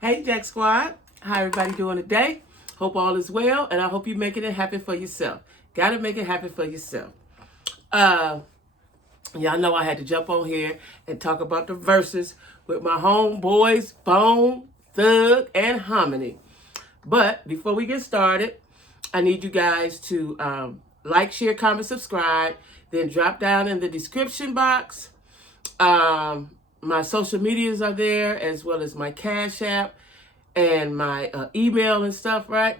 Hey, Jack Squad. How everybody doing today? Hope all is well, and I hope you're making it happen for yourself. Gotta make it happen for yourself. Y'all know I had to jump on here and talk about the verses with my homeboys, Bone, Thug, and Harmony. But before we get started, I need you guys to like, share, comment, subscribe. Then drop down in the description box. My social medias are there, as well as my Cash App and my email and stuff, right?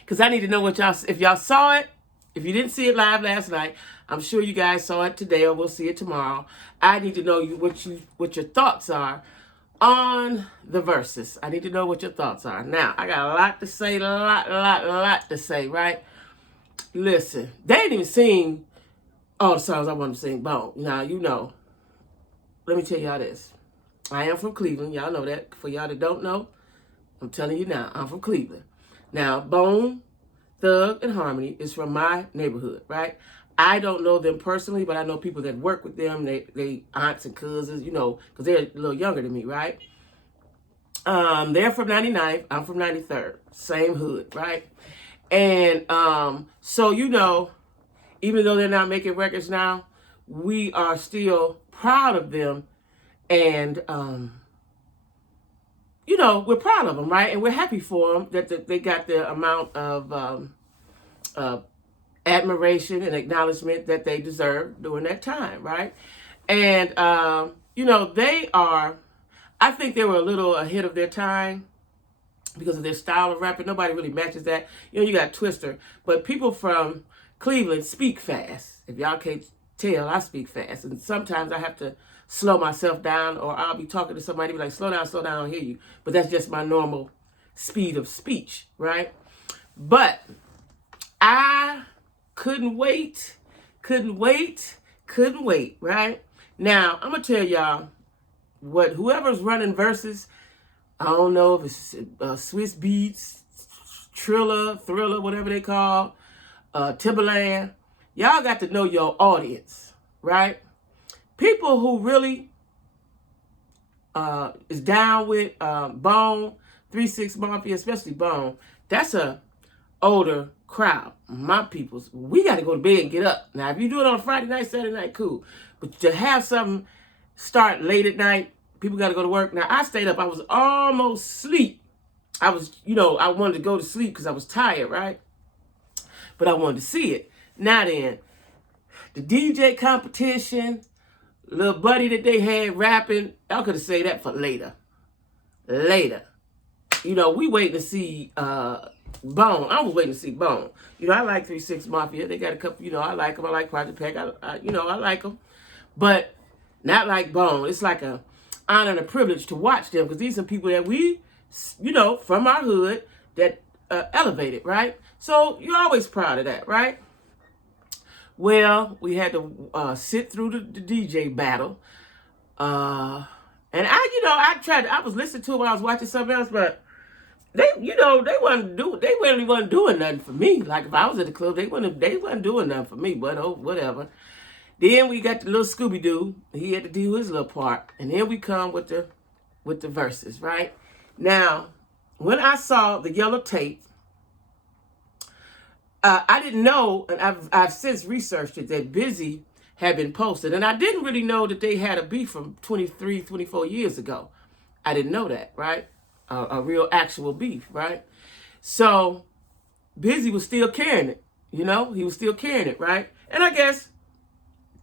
Because I need to know what y'all, if y'all saw it, if you didn't see it live last night, I'm sure you guys saw it today or we'll see it tomorrow. I need to know what your thoughts are on the verses. I need to know what your thoughts are. Now, I got a lot to say, a lot to say, right? Listen, they ain't even sing all the songs I want to sing, Bone. Now, you know, let me tell y'all this. I am from Cleveland. Y'all know that. For y'all that don't know, I'm telling you now, I'm from Cleveland. Now, Bone, Thug, and Harmony is from my neighborhood, right? I don't know them personally, but I know people that work with them. They aunts and cousins, you know, because they're a little younger than me, right? They're from 99th. I'm from 93rd. Same hood, right? And so, you know, even though they're not making records now, we are still proud of them. And, you know, we're proud of them, right? And we're happy for them that they got the amount of admiration and acknowledgement that they deserve during that time, right? And, you know, I think they were a little ahead of their time because of their style of rapping. Nobody really matches that. You know, you got Twister, but people from Cleveland speak fast. If y'all can't tell, I speak fast. And sometimes I have to slow myself down, or I'll be talking to somebody, be like, slow down, I don't hear you. But that's just my normal speed of speech, right? But I couldn't wait, right? Now, I'm going to tell y'all what whoever's running Versus, I don't know if it's Swiss Beats, Thriller, whatever they call, Timberland. Y'all got to know your audience, right? People who really is down with Bone, 6MAFIA, especially Bone, that's a older crowd. My peoples, we got to go to bed and get up. Now, if you do it on Friday night, Saturday night, cool. But to have something start late at night, people got to go to work. Now, I stayed up. I was almost asleep. I wanted to go to sleep because I was tired, right? But I wanted to see it. Now then, the DJ competition, little buddy that they had rapping, I could have said that for later. You know, we waiting to see Bone. I was waiting to see Bone. You know, I like 6MAFIA. They got a couple, you know, I like them. I like Project Pack. I like them. But not like Bone. It's like a honor and a privilege to watch them because these are people that we, you know, from our hood that elevated, right? So you're always proud of that, right? Well, we had to sit through the DJ battle. And I was listening to it when I was watching something else, but they wasn't doing nothing for me. Like if I was at the club, they wasn't doing nothing for me, but oh, whatever. Then we got the little Scooby-Doo. He had to do his little part. And then we come with the verses, right? Now, when I saw the yellow tape, I didn't know, and I've since researched it, that Busy had been posted. And I didn't really know that they had a beef from 23, 24 years ago. I didn't know that, right? A real actual beef, right? So Busy was still carrying it, you know? He was still carrying it, right? And I guess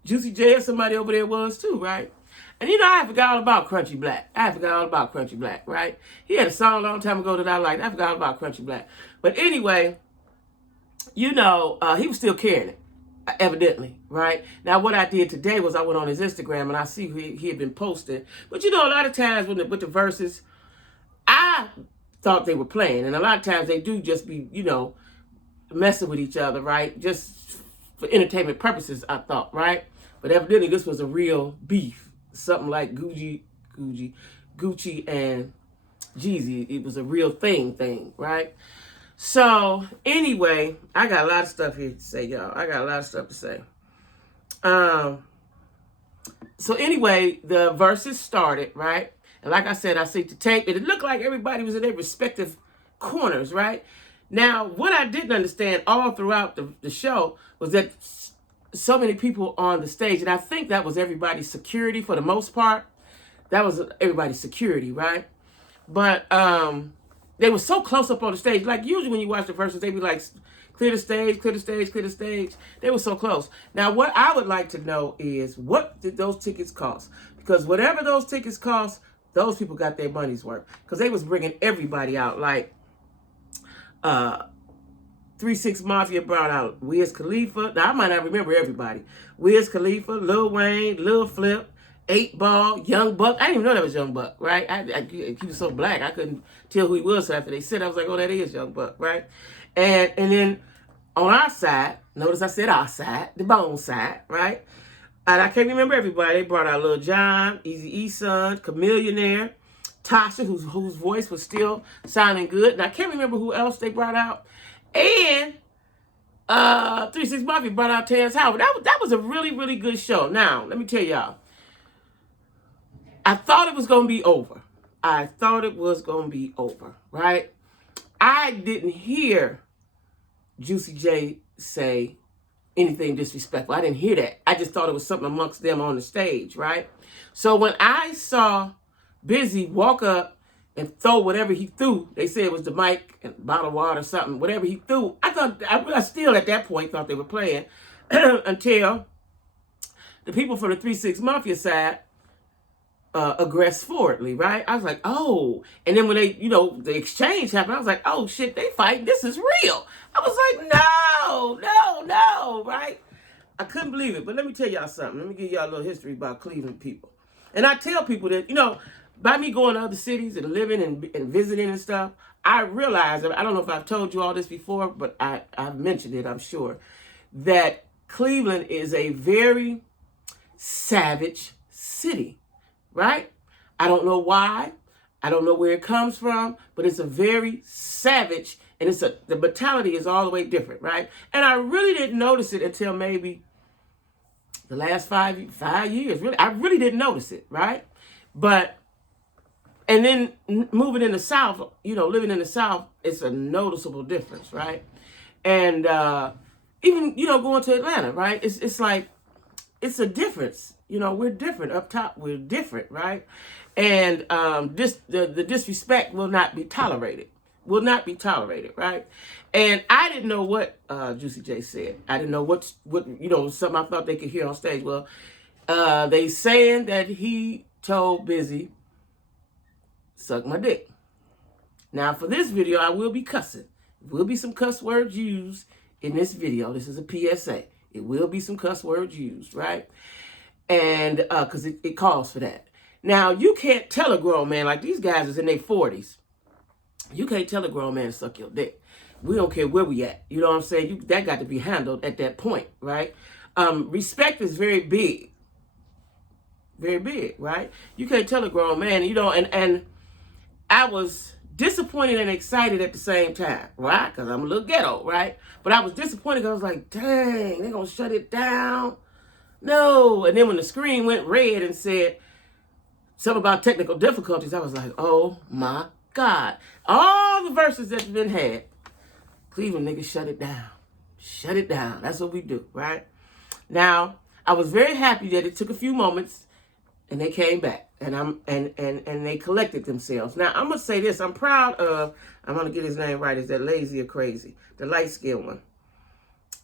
Juicy J or somebody over there was too, right? And you know, I forgot all about Crunchy Black. Right? He had a song a long time ago that I liked. I forgot all about Crunchy Black. But anyway, you know, he was still carrying it, evidently, right? Now, what I did today was I went on his Instagram and I see he had been posting. But you know, a lot of times with the verses, I thought they were playing. And a lot of times they do just be, you know, messing with each other, right? Just for entertainment purposes, I thought, right? But evidently this was a real beef. Something like Gucci and Jeezy. It was a real thing, right? So anyway, I got a lot of stuff here to say, y'all. I got a lot of stuff to say. So anyway, the verses started, right? And like I said, I see the tape, and it looked like everybody was in their respective corners, right? Now, what I didn't understand all throughout the show was that so many people on the stage, and I think that was everybody's security for the most part. That was everybody's security, right? But they were so close up on the stage. Like usually when you watch the Versuz, they be like, clear the stage, clear the stage, clear the stage. They were so close. Now, what I would like to know is, what did those tickets cost? Because whatever those tickets cost, those people got their money's worth. Because they was bringing everybody out. Like 6MAFIA brought out Wiz Khalifa. Now, I might not remember everybody. Wiz Khalifa, Lil Wayne, Lil Flip, 8 Ball, Young Buck. I didn't even know that was Young Buck, right? He was so black, I couldn't tell who he was. So after they said, I was like, oh, that is Young Buck, right? And then on our side, notice I said our side, the Bone side, right? And I can't remember everybody. They brought out Lil Jon, Eazy-E's son, Chamillionaire, Tasha, whose voice was still sounding good. And I can't remember who else they brought out. And 6MAFIA brought out Terrence Howard. That was a really, really good show. Now, let me tell y'all. I thought it was going to be over. I thought it was going to be over, right? I didn't hear Juicy J say anything disrespectful. I didn't hear that. I just thought it was something amongst them on the stage, right? So when I saw Busy walk up and throw whatever he threw, they said it was the mic and bottle of water or something, whatever he threw, I still at that point thought they were playing until the people from the 6MAFIA side aggressed forwardly, right? I was like, oh. And then when they, the exchange happened, I was like, oh shit, they fighting. This is real. I was like, no, right? I couldn't believe it. But let me tell y'all something. Let me give y'all a little history about Cleveland people. And I tell people that, by me going to other cities and living and visiting and stuff, I realized, I don't know if I've told you all this before, but I've mentioned it, I'm sure, that Cleveland is a very savage city. Right? I don't know why. I don't know where it comes from, but it's a very savage, and the mentality is all the way different, right? And I really didn't notice it until maybe the last 5 years. Really, I really didn't notice it, right? And then moving in the South, living in the South, it's a noticeable difference, right? And even, going to Atlanta, right? It's like, it's a difference. We're different up top. We're different, right? And the disrespect will not be tolerated. Will not be tolerated, right? And I didn't know what Juicy J said. I didn't know what something I thought they could hear on stage. Well, they saying that he told Busy, suck my dick. Now, for this video, I will be cussing. There will be some cuss words used in this video. This is a PSA. It will be some cuss words used, right? And because it calls for that. Now, you can't tell a grown man, like these guys is in their 40s. You can't tell a grown man to suck your dick. We don't care where we at. You know what I'm saying? That got to be handled at that point, right? Respect is very big. Very big, right? You can't tell a grown man, and I was disappointed and excited at the same time, right? Because I'm a little ghetto, right? But I was disappointed because I was like, dang, they're going to shut it down. No. And then when the screen went red and said something about technical difficulties, I was like, oh my God. All the Versuz that's been had, Cleveland niggas shut it down. Shut it down. That's what we do, right? Now, I was very happy that it took a few moments and they came back and they collected themselves. Now, I'm going to say this. I'm proud of, I'm going to get his name right. Is that Lazy or Crazy? The light-skinned one.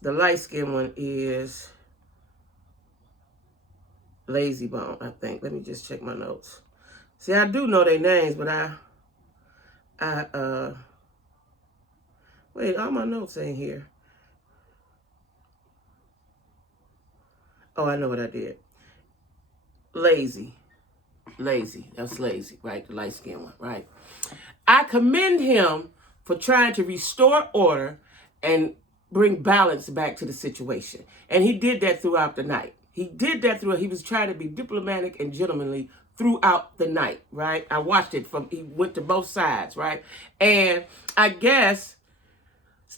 The light-skinned one is Lazy Bone, I think. Let me just check my notes. See, I do know their names, but wait, all my notes ain't here. Oh, I know what I did. Lazy. That's Lazy, right? The light-skinned one, right? I commend him for trying to restore order and bring balance back to the situation. And he did that throughout the night. He was trying to be diplomatic and gentlemanly throughout the night, right? I watched it he went to both sides, right? And I guess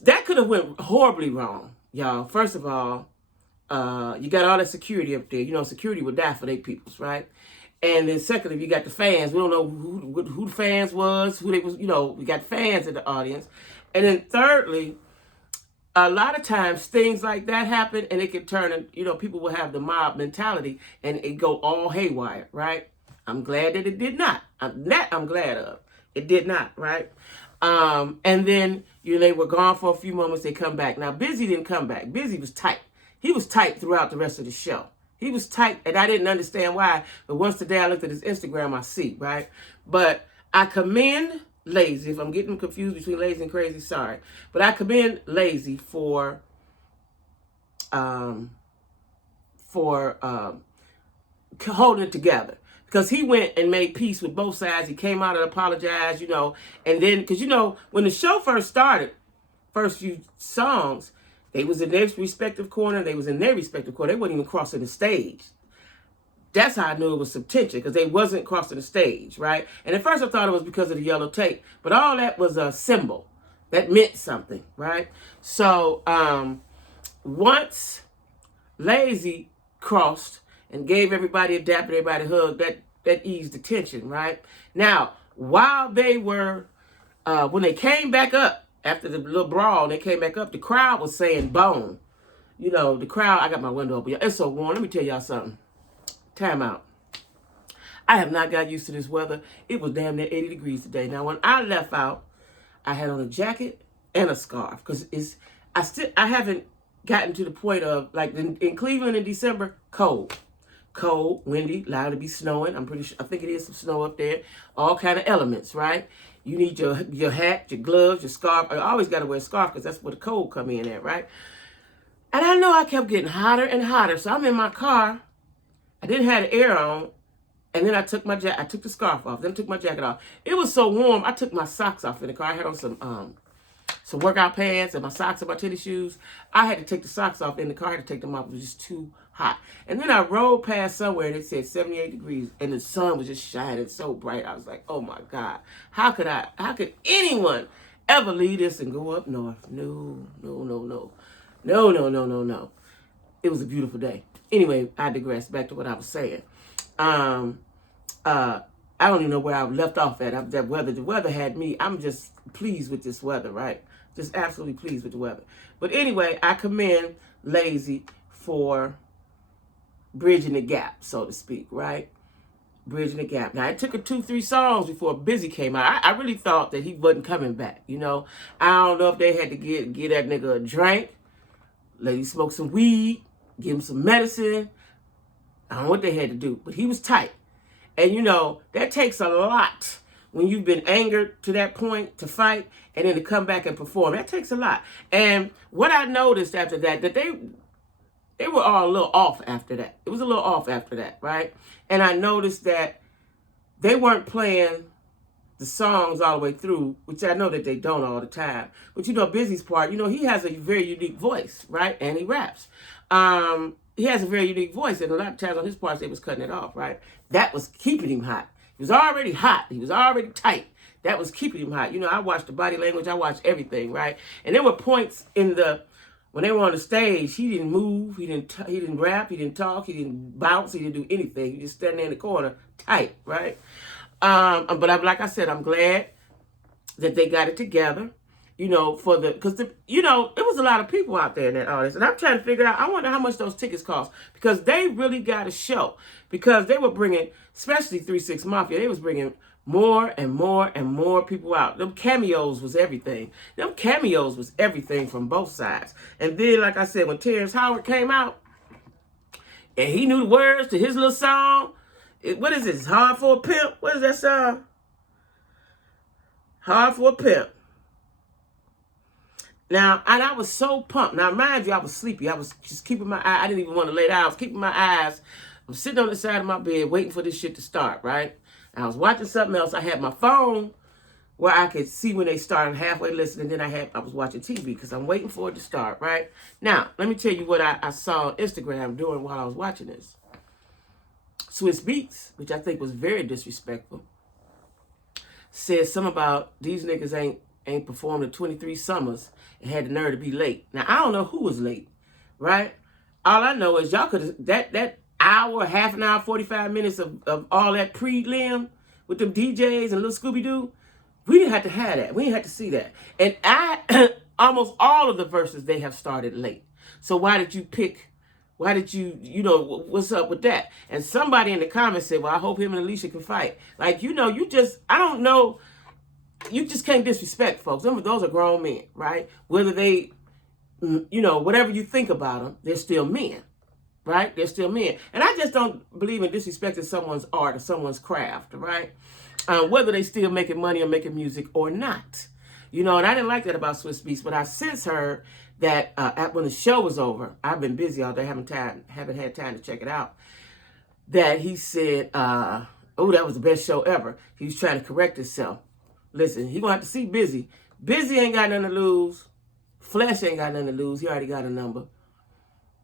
that could have went horribly wrong, y'all. First of all, you got all that security up there. Security would die for their peoples, right? And then secondly, you got the fans. We don't know who the fans was, who they was, we got fans in the audience. And then thirdly, a lot of times things like that happen and it can turn, people will have the mob mentality and it go all haywire, right? I'm glad that it did not. I'm glad of. It did not, right? And then, they were gone for a few moments. They come back. Now, Busy didn't come back. Busy was tight. He was tight throughout the rest of the show. He was tight, and I didn't understand why. But once today I looked at his Instagram, I see, right? But I commend Lazy. If I'm getting confused between Lazy and Crazy, sorry. But I commend Lazy for holding it together. Because he went and made peace with both sides. He came out and apologized, And then, because, when the show first started, first few songs, they was in their respective corner. They was in their respective corner. They wasn't even crossing the stage. That's how I knew it was some tension, because they wasn't crossing the stage, right? And at first I thought it was because of the yellow tape. But all that was a symbol. That meant something, right? So once Lazy crossed and gave everybody a dap and everybody a hug, that eased the tension, right? Now, while they were, when they came back up, after the little brawl, they came back up, the crowd was saying bone. The crowd, I got my window open. It's so warm. Let me tell y'all something. Time out. I have not got used to this weather. It was damn near 80 degrees today. Now, when I left out, I had on a jacket and a scarf, because I haven't gotten to the point of, like, in Cleveland in December, cold, windy, liable to be snowing. I think it is some snow up there. All kind of elements, right? You need your hat, your gloves, your scarf. I always got to wear a scarf because that's where the cold come in at, right? And I know I kept getting hotter and hotter. So I'm in my car. I didn't have the air on. And then I took the scarf off. Then took my jacket off. It was so warm. I took my socks off in the car. I had on some workout pants and my socks and my tennis shoes. I had to take the socks off in the car. I had to take them off. It was just too hot. And then I rode past somewhere and it said 78 degrees and the sun was just shining so bright. I was like, oh my God, how could anyone ever leave this and go up north? No. It was a beautiful day. Anyway, I digress. Back to what I was saying. I don't even know where I left off at. The weather had me. I'm just pleased with this weather, right? Just absolutely pleased with the weather. But anyway, I commend Lazy for bridging the gap, so to speak, right? Bridging the gap. Now, it took 2-3 songs before Busy came out. I really thought that he wasn't coming back, I don't know if they had to get that nigga a drink, let him smoke some weed, give him some medicine. I don't know what they had to do, but he was tight. And, that takes a lot when you've been angered to that point to fight and then to come back and perform. That takes a lot. And what I noticed after that they were all a little off after that. It was a little off after that, right? And I noticed that they weren't playing the songs all the way through, which I know that they don't all the time. But, Busy's part, he has a very unique voice, right? And he raps. He has a very unique voice, and a lot of times on his parts, they was cutting it off, right? That was keeping him hot. He was already hot. He was already tight. That was keeping him hot. I watched the body language. I watched everything, right? And there were points when they were on the stage, he didn't move, he didn't rap, he didn't talk, he didn't bounce, he didn't do anything. He just standing in the corner, tight, right? But like I said, I'm glad that they got it together, because it was a lot of people out there in that audience. And I'm trying to figure out, I wonder how much those tickets cost, because they really got a show. Because they were bringing, especially 6MAFIA, they was bringing more and more and more people out. Them cameos was everything. Them cameos was everything from both sides. And then, like I said, when Terrence Howard came out, and he knew the words to his little song, what is this? Hard for a Pimp? What is that song? Hard for a Pimp. Now, and I was so pumped. Now, mind you, I was sleepy. I was just keeping my eye. I didn't even want to lay down. I was keeping my eyes. I'm sitting on the side of my bed waiting for this shit to start, right? I was watching something else. I had my phone where I could see when they started, halfway listening. Then I was watching TV because I'm waiting for it to start, right? Now, let me tell you what I saw on Instagram doing while I was watching this. Swiss Beats, which I think was very disrespectful, said something about these niggas ain't performed in 23 summers and had the nerve to be late. Now, I don't know who was late, right? All I know is y'all could that hour, half an hour, 45 minutes of all that prelim with them DJs and little Scooby-Doo. We didn't have to have that. We didn't have to see that. And almost all of the verses, they have started late. So why did you pick, what's up with that? And somebody in the comments said, well, I hope him and Alicia can fight. Like, I don't know. You just can't disrespect folks. Those are grown men, right? Whether they, whatever you think about them, they're still men, right? They're still men. And I just don't believe in disrespecting someone's art or someone's craft, right? Whether they still making money or making music or not. And I didn't like that about Swiss Beats, but I since heard that when the show was over, I've been busy all day, haven't had time to check it out, that he said, that was the best show ever. He was trying to correct himself. Listen, he gonna have to see Busy. Busy ain't got nothing to lose. Flesh ain't got nothing to lose. He already got a number.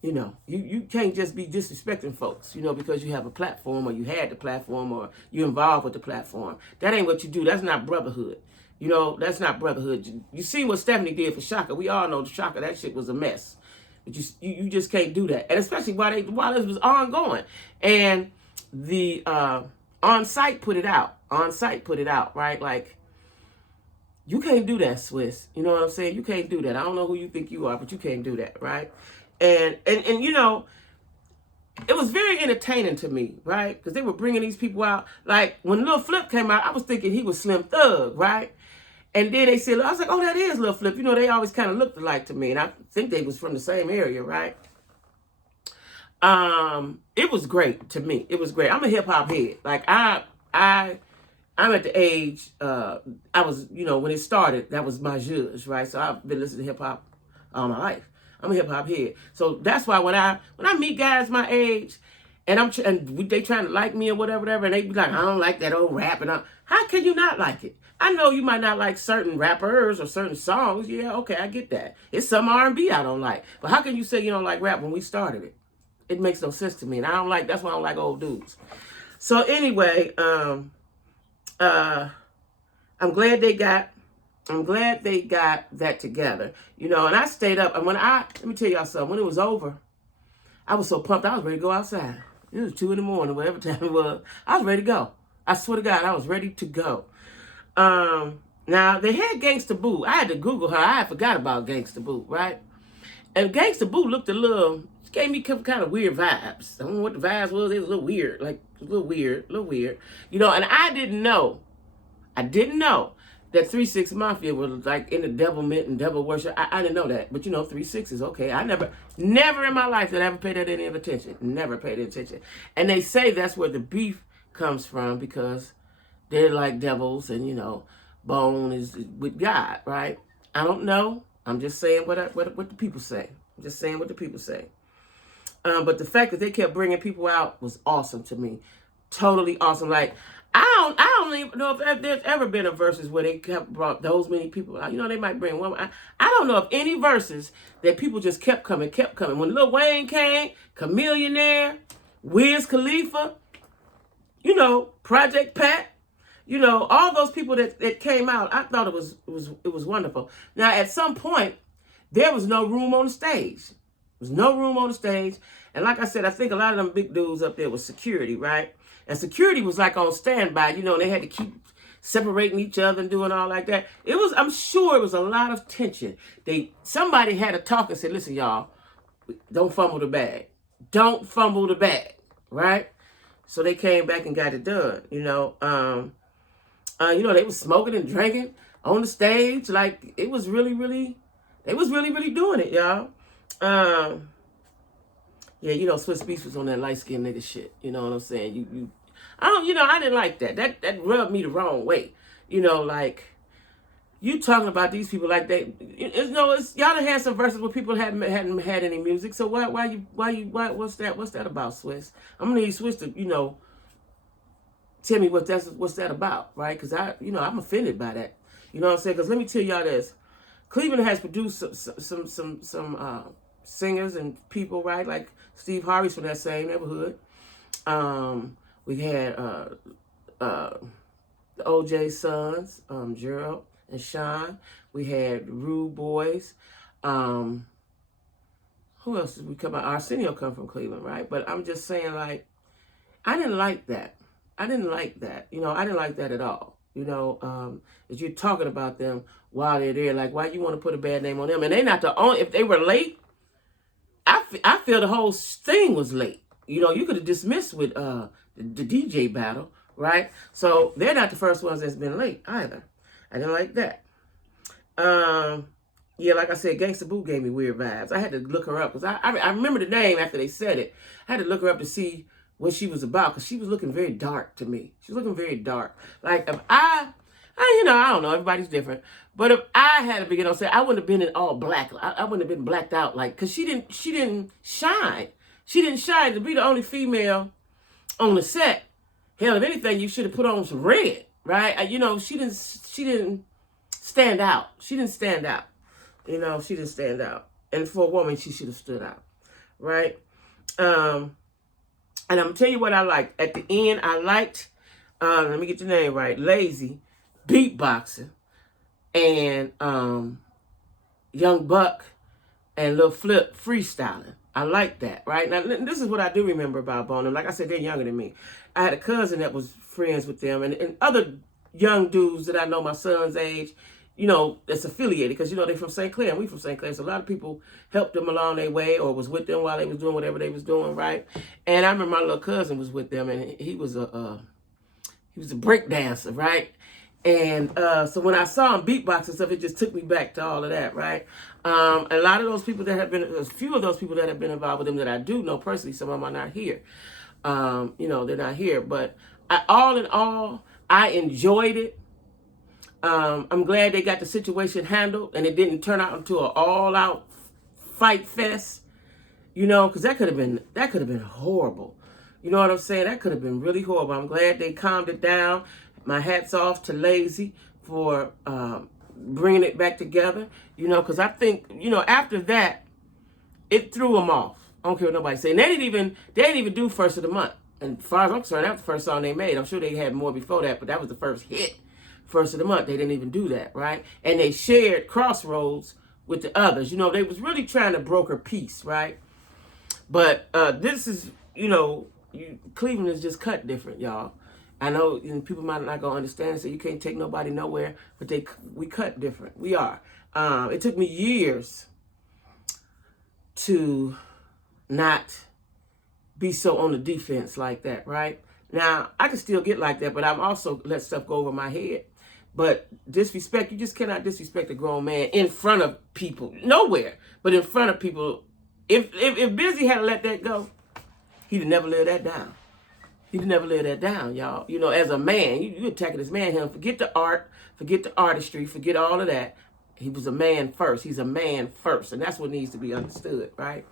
You can't just be disrespecting folks, because you have a platform or you had the platform or you're involved with the platform. That ain't what you do. That's not brotherhood. That's not brotherhood. You see what Stephanie did for Shaka. We all know the Shaka, that shit was a mess. But you just can't do that. And especially while this was ongoing. And the On-Site put it out. On-Site put it out, right? Like, you can't do that, Swiss. You know what I'm saying? You can't do that. I don't know who you think you are, but you can't do that, right? And it was very entertaining to me, right? Because they were bringing these people out. Like, when Lil Flip came out, I was thinking he was Slim Thug, right? And then they said, I was like, oh, that is Lil Flip. They always kind of looked alike to me. And I think they was from the same area, right? It was great to me. It was great. I'm a hip-hop head. Like, I'm at the age, I was, when it started, that was my judge, right? So I've been listening to hip-hop all my life. I'm a hip-hop head. So that's why when I meet guys my age, and they trying to like me or whatever, and they be like, I don't like that old rap. And how can you not like it? I know you might not like certain rappers or certain songs. Yeah, okay, I get that. It's some R&B I don't like. But how can you say you don't like rap when we started it? It makes no sense to me. And that's why I don't like old dudes. So anyway, I'm glad they got that together, and I stayed up. And let me tell y'all something, when it was over, I was so pumped, I was ready to go outside. It was 2 a.m, whatever time it was. I was ready to go. I swear to God, I was ready to go. Now, they had Gangsta Boo. I had to Google her. I had forgot about Gangsta Boo, right? And Gangsta Boo looked gave me kind of weird vibes. I don't know what the vibes was. It was a little weird. Like, a little weird. And I didn't know that 6MAFIA was like in the devilment and devil worship. I didn't know that. But 3-6 is okay. I never in my life did I ever pay that any attention. Never paid attention. And they say that's where the beef comes from, because they're like devils and, Bone is with God, right? I don't know. I'm just saying what the people say. I'm just saying what the people say. But the fact that they kept bringing people out was awesome to me. Totally awesome. Like, I don't even know if there's ever been a verses where they kept brought those many people out. They might bring one. I don't know of any verses that people just kept coming. When Lil Wayne came, Chamillionaire, Wiz Khalifa, Project Pat, all those people that came out, I thought it was wonderful. Now, at some point, there was no room on the stage. There was no room on the stage. And like I said, I think a lot of them big dudes up there was security, right? And security was like on standby, they had to keep separating each other and doing all like that. I'm sure it was a lot of tension. Somebody had to talk and say, listen, y'all, don't fumble the bag. Don't fumble the bag, right? So they came back and got it done, they was smoking and drinking on the stage. Like, it was really, really, they was really, really doing it, y'all. Yeah, Swiss Beats was on that light-skinned nigga shit. You know what I'm saying? I didn't like that. That rubbed me the wrong way. Like, you talking about these people like y'all done had some verses where people hadn't had any music. So what's that about, Swiss? I'm gonna need Swiss to, tell me what's that about, right? Because I'm offended by that. You know what I'm saying? Because let me tell y'all this. Cleveland has produced some singers and people, right? Like Steve Harvey's from that same neighborhood. We had the OJ Sons, Gerald and Sean. We had Rude Boys. who else did we come out? Arsenio come from Cleveland, right? But I'm just saying, like, I didn't like that. I didn't like that. You know, I didn't like that at all. You know, if you're talking about them while they're there, like, why you want to put a bad name on them? And they're not the only, if they were late, I feel the whole thing was late. You know, you could have dismissed with the DJ battle, right? So they're not the first ones that's been late either. I didn't like that. Yeah, like I said, Gangsta Boo gave me weird vibes. I had to look her up because I remember the name after they said it. I had to look her up to see what she was about because she was looking very dark to me. She was looking very dark. Like if I you know, I don't know, everybody's different. But if I had to begin on say, I wouldn't have been in all black. I wouldn't have been blacked out like because she didn't shine. She didn't shine to be the only female on the set. Hell, if anything, you should have put on some red, right? You know, she didn't stand out. She didn't stand out. You know, she didn't stand out. And for a woman, she should have stood out, right? And I'm going to tell you what I liked. At the end, I liked, let me get the name right, Lazy, beatboxing, and Young Buck and Lil Flip freestyling. I like that, right? Now, this is what I do remember about Bonham. Like I said, they're younger than me. I had a cousin that was friends with them, and other young dudes that I know my son's age, you know, that's affiliated, because, you know, they're from St. Clair, and we from St. Clair, so a lot of people helped them along their way or was with them while they was doing whatever they was doing, right? And I remember my little cousin was with them, and he was a break dancer, right? And so when I saw him beatbox and stuff, it just took me back to all of that, right? A lot of those people that have been, a few of those people that have been involved with him that I do know personally, some of them are not here. You know, they're not here. But all in all, I enjoyed it. I'm glad they got the situation handled and it didn't turn out into an all-out fight fest. You know, because that could have been horrible. You know what I'm saying? That could have been really horrible. I'm glad they calmed it down. My hat's off to Lazy for bringing it back together. You know, because I think, you know, after that, it threw them off. I don't care what nobody say. And they didn't even do First of the Month. And as far as I'm concerned, that was the first song they made. I'm sure they had more before that, but that was the first hit. First of the Month. They didn't even do that, right? And they shared Crossroads with the others. You know, they was really trying to broker peace, right? But this is, you know, Cleveland is just cut different, y'all. I know people might not gonna understand and say you can't take nobody nowhere, but we cut different. We are. It took me years to not be so on the defense like that, right? Now, I can still get like that, but I'm also let stuff go over my head. But disrespect, you just cannot disrespect a grown man in front of people. Nowhere, but in front of people. If Busy had to let that go, he'd have never let that down. He'd never let that down, y'all. You know, as a man, you attacking this man, him. Forget the art, forget the artistry, forget all of that. He was a man first. He's a man first. And that's what needs to be understood, right?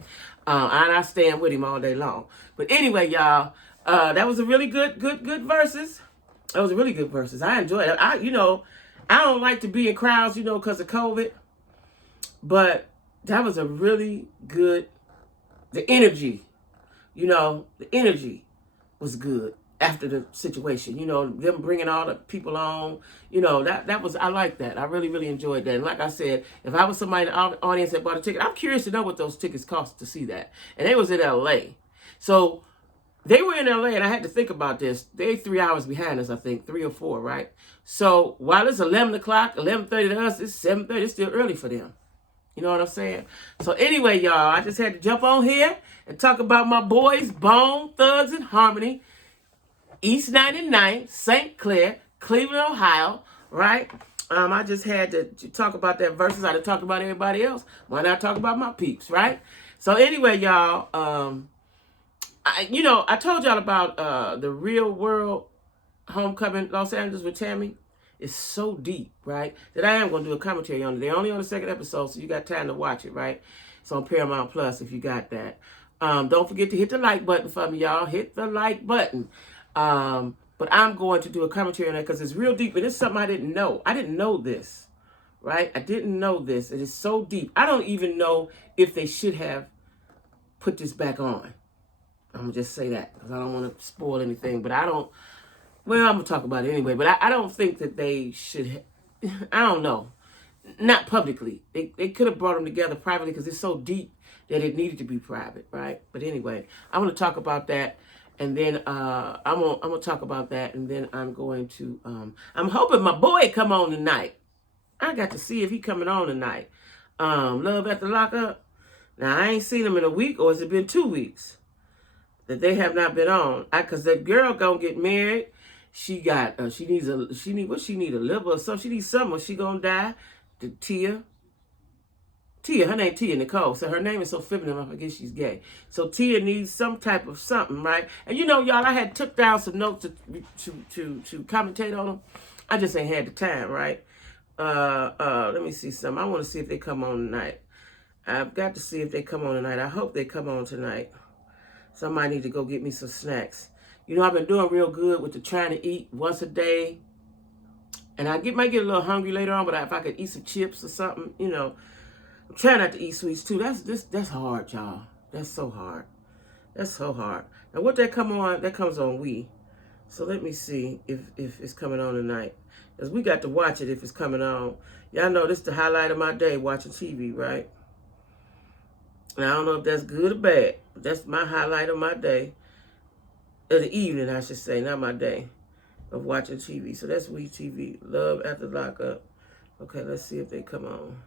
And I stand with him all day long. But anyway, y'all, that was a really good verses. That was a really good verses. I enjoyed it. You know, I don't like to be in crowds, you know, because of COVID. But that was a really good, the energy, you know, the energy was good after the situation. You know, them bringing all the people on, you know, that was, I like that. I really, really enjoyed that. And like I said, if I was somebody in the audience that bought a ticket, I'm curious to know what those tickets cost to see that. And they was in LA. So they were in LA, and I had to think about this. They're 3 hours behind us, I think, 3 or 4, right? So while it's 11 o'clock, 11:30 to us, it's 7:30. It's still early for them. You know what I'm saying? So anyway, y'all, I just had to jump on here and talk about my boys, Bone Thugs and Harmony, East 99th, St. Clair, Cleveland, Ohio, right? I just had to talk about that versus I done talked about everybody else. Why not talk about my peeps, right? So anyway, y'all, you know, I told y'all about the Real World Homecoming Los Angeles with Tammy. It's so deep, right, that I am going to do a commentary on it. They're only on the second episode, so you got time to watch it, right? It's on Paramount Plus if you got that. Don't forget to hit the like button for me, y'all. Hit the like button. But I'm going to do a commentary on it because it's real deep, and it's something I didn't know. I didn't know this, right? I didn't know this. It is so deep. I don't even know if they should have put this back on. I'm going to just say that because I don't want to spoil anything, but I don't. Well, I'm going to talk about it anyway, but I don't think that they should. I don't know. not publicly. They could have brought them together privately because it's so deep that it needed to be private, right? But anyway, I want to talk about that. And then I'm gonna talk about that, and then I'm going to I'm hoping my boy come on tonight. I got to see if he coming on tonight. Love at the Lockup. Now I ain't seen him in a week, or has it been 2 weeks that they have not been on? Cause that girl gonna get married. She got she need a liver or something. She needs something, or she gonna die. The Tia, her name Tia Nicole. So her name is so feminine, I forget she's gay. So Tia needs some type of something, right? And you know, y'all, I had took down some notes to commentate on them. I just ain't had the time, right? Let me see something. I want to see if they come on tonight. I've got to see if they come on tonight. I hope they come on tonight. Somebody need to go get me some snacks. You know, I've been doing real good with the trying to eat once a day. And I might get a little hungry later on, but if I could eat some chips or something, you know. I'm trying not to eat sweets too. That's hard, y'all. That's so hard. That's so hard. Now what that comes on We. So let me see if it's coming on tonight. Because we got to watch it if it's coming on. Y'all know this is the highlight of my day, watching TV, right? And I don't know if that's good or bad. But that's my highlight of my day. Of the evening, I should say, not my day. Of watching TV. So that's We TV. Love at the Lockup. Okay, let's see if they come on.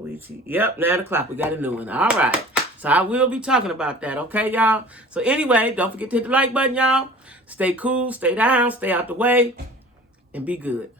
Yep, 9 o'clock. We got a new one. All right. So I will be talking about that. Okay, y'all? So anyway, don't forget to hit the like button, y'all. Stay cool. Stay down. Stay out the way. And be good.